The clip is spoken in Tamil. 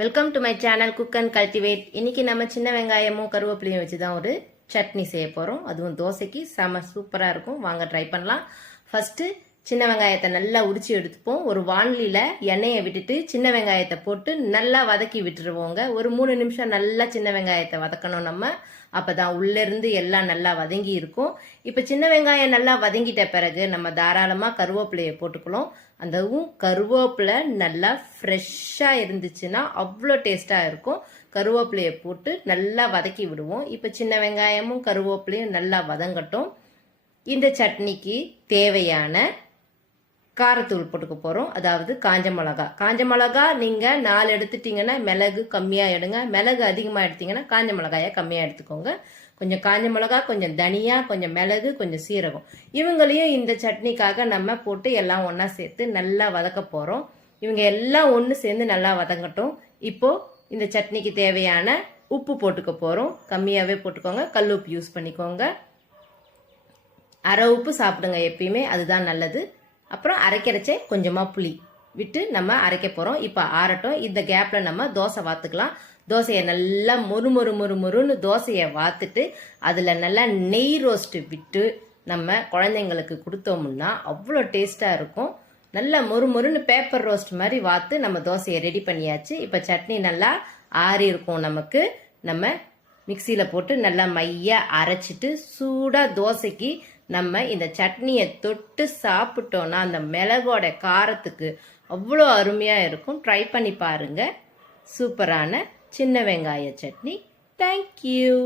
Welcome to my channel cook and cultivate. இன்னைக்கு நம்ம சின்ன வெங்காயமும் கருவேப்பிலையும் வச்சு தான் ஒரு சட்னி செய்ய போகிறோம். அதுவும் தோசைக்கு செம சூப்பராக இருக்கும். வாங்க ட்ரை பண்ணலாம். ஃபஸ்ட்டு சின்ன வெங்காயத்தை நல்லா உரிச்சு எடுத்துப்போம். ஒரு வானலியில் எண்ணெயை விட்டுட்டு சின்ன வெங்காயத்தை போட்டு நல்லா வதக்கி விட்டுருவோங்க. ஒரு 3 நிமிஷம் நல்லா சின்ன வெங்காயத்தை வதக்கணும் நம்ம. அப்போ தான் உள்ளேருந்து எல்லாம் நல்லா வதங்கி இருக்கும். இப்போ சின்ன வெங்காயம் நல்லா வதங்கிட்ட பிறகு நம்ம தாராளமாக கருவேப்பிலையை போட்டுக்கலாம். அதுவும் கருவேப்பிலை நல்லா ஃப்ரெஷ்ஷாக இருந்துச்சுன்னா அவ்வளோ டேஸ்ட்டாக இருக்கும். கருவேப்பிலையை போட்டு நல்லா வதக்கி விடுவோம். இப்போ சின்ன வெங்காயமும் கருவேப்பிலையும் நல்லா வதங்கட்டும். இந்த சட்னிக்கு தேவையான காரத்தூள் போட்டுக்க போகிறோம். அதாவது காஞ்ச மிளகா நீங்கள் 4 எடுத்துட்டிங்கன்னா மிளகு கம்மியாக எடுங்க. மிளகு அதிகமாக எடுத்தீங்கன்னா காஞ்ச மிளகாயை கம்மியாக எடுத்துக்கோங்க. கொஞ்சம் காஞ்ச மிளகா, கொஞ்சம் தனியா, கொஞ்சம் மிளகு, கொஞ்சம் சீரகம், இவங்களையும் இந்த சட்னிக்காக நம்ம போட்டு எல்லாம் ஒன்றா சேர்த்து நல்லா வதக்க போகிறோம். இவங்க எல்லாம் ஒன்று சேர்ந்து நல்லா வதங்கட்டும். இப்போது இந்த சட்னிக்கு தேவையான உப்பு போட்டுக்க போகிறோம். கம்மியாகவே போட்டுக்கோங்க. கல் உப்பு யூஸ் பண்ணிக்கோங்க. அரை உப்பு சாப்பிடுங்க எப்பயுமே, அதுதான் நல்லது. அப்புறம் அரைக்கிறச்சே கொஞ்சமாக புளி விட்டு நம்ம அரைக்க போகிறோம். இப்போ ஆறட்டும். இந்த கேப்பில் நம்ம தோசை வாத்துக்கலாம். தோசையை நல்லா மொறுன்னு தோசையை வாத்துட்டு அதில் நல்லா நெய் ரோஸ்ட்டு விட்டு நம்ம குழந்தைங்களுக்கு கொடுத்தோம்னா அவ்வளோ டேஸ்ட்டாக இருக்கும். நல்லா மொறுன்னு பேப்பர் ரோஸ்ட் மாதிரி வாத்து நம்ம தோசையை ரெடி பண்ணியாச்சு. இப்போ சட்னி நல்லா ஆறி இருக்கும். நமக்கு நம்ம மிக்சியில் போட்டு நல்லா மையாக அரைச்சிட்டு சூடாக தோசைக்கு நம்ம இந்த சட்னியை தொட்டு சாப்பிட்டோன்னா அந்த மிளகோட காரத்துக்கு அவ்வளோ அருமையாக இருக்கும். ட்ரை பண்ணி பாருங்கள். சூப்பரான சின்ன வெங்காய சட்னி. தேங்க்யூ.